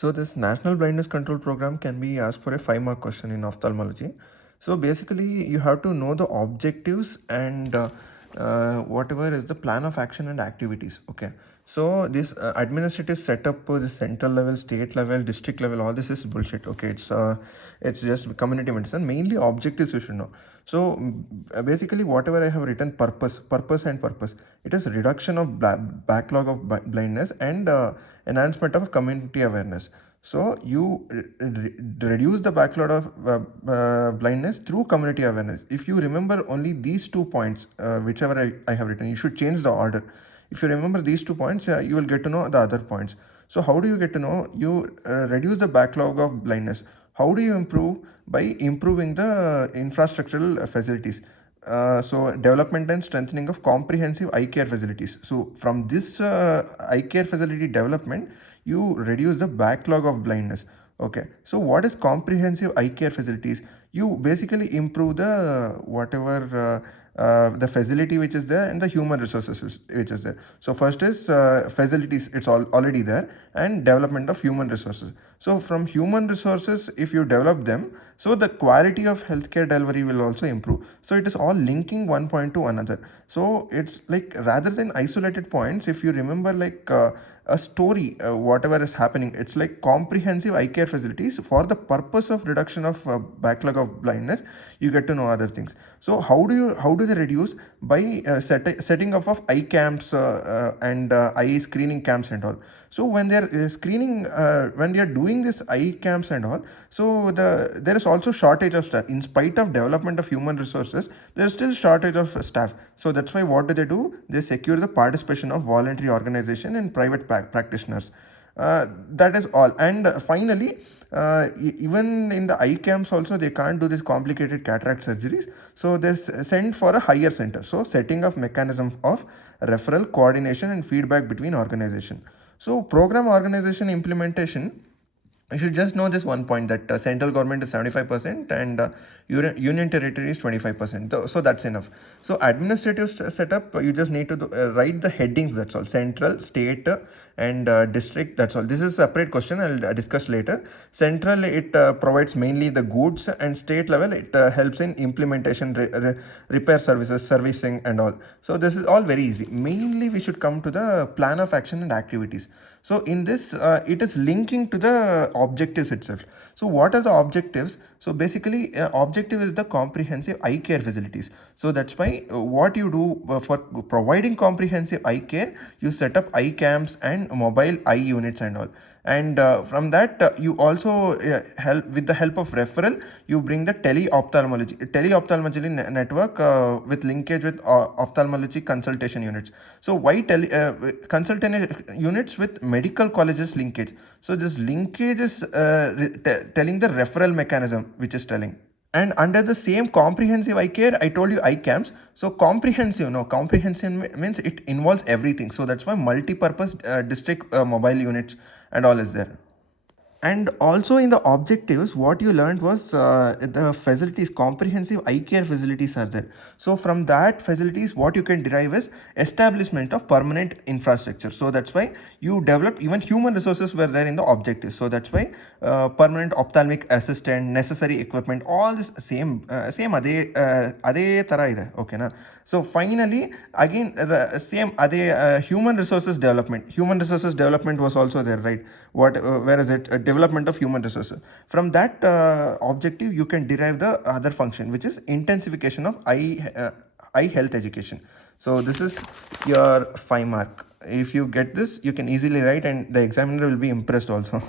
So this National Blindness Control Program can be asked for a 5-mark question in ophthalmology. So basically you have to know the objectives and whatever is the plan of action and activities. Okay. So this administrative setup, the central level, state level, district level, all this is bullshit. Okay. It's just community medicine. Mainly objectives you should know. So basically whatever I have written, purpose and purpose. It is reduction of backlog of blindness and enhancement of community awareness. So you reduce the backlog of blindness through community awareness. If you remember only these 2 points, whichever I have written, you should change the order. If you remember these 2 points, you will get to know the other points. So how do you get to know? You reduce the backlog of blindness. How do you improve? By improving the infrastructural facilities. So development and strengthening of comprehensive eye care facilities. So from this eye care facility development, you reduce the backlog of blindness. Okay. So what is comprehensive eye care facilities? You basically improve the whatever the facility which is there and the human resources which is there. So first is facilities, it's already there, and development of human resources. So from human resources, if you develop them, so the quality of healthcare delivery will also improve. So it is all linking one point to another. So it's like rather than isolated points, if you remember like a story, whatever is happening, it's like comprehensive eye care facilities for the purpose of reduction of backlog of blindness. You get to know other things. So how do they reduce? By setting up of eye camps and eye screening camps and all. So when they are screening, when they are doing this eye camps and all, so there is also shortage of staff. In spite of development of human resources, there is still shortage of staff. So that's why what do? They secure the participation of voluntary organization and private practitioners. That is all. And finally, even in the eye camps also, they can't do this complicated cataract surgeries. So they send for a higher center. So setting of mechanism of referral, coordination and feedback between organization. So program organization implementation, you should just know this one point, that central government is 75% and union territory is 25%. So that's enough. So administrative setup, you just need to write the headings, that's all. Central, state and district, that's all. This is a separate question, I'll discuss later. Central, it provides mainly the goods, and state level, it helps in implementation, repair services, servicing and all. So this is all very easy. Mainly we should come to the plan of action and activities. So in this, it is linking to the objectives itself. So what are the objectives? So basically objective is the comprehensive eye care facilities. So that's why what you do for providing comprehensive eye care, you set up eye camps and mobile eye units and all. And from that you also help with the help of referral, you bring the teleophthalmology network with linkage with ophthalmology consultation units. So why consultation units with medical colleges linkage? So this linkage is telling the referral mechanism, which is telling. And under the same comprehensive eye care, I told you eye camps. So comprehensive means it involves everything. So that's why multi-purpose district mobile units and all is there. And also in the objectives, what you learned was the facilities, comprehensive eye care facilities are there. So from that facilities, what you can derive is establishment of permanent infrastructure. So that's why you develop, even human resources were there in the objectives. So that's why permanent ophthalmic assistant, necessary equipment, all this same ade tara ide. Okay na. So finally, again, same human resources development. Human resources development was also there, right? Where is it? Development of human resources. From that objective, you can derive the other function, which is intensification of eye health education. So this is your 5 mark. If you get this, you can easily write, and the examiner will be impressed also.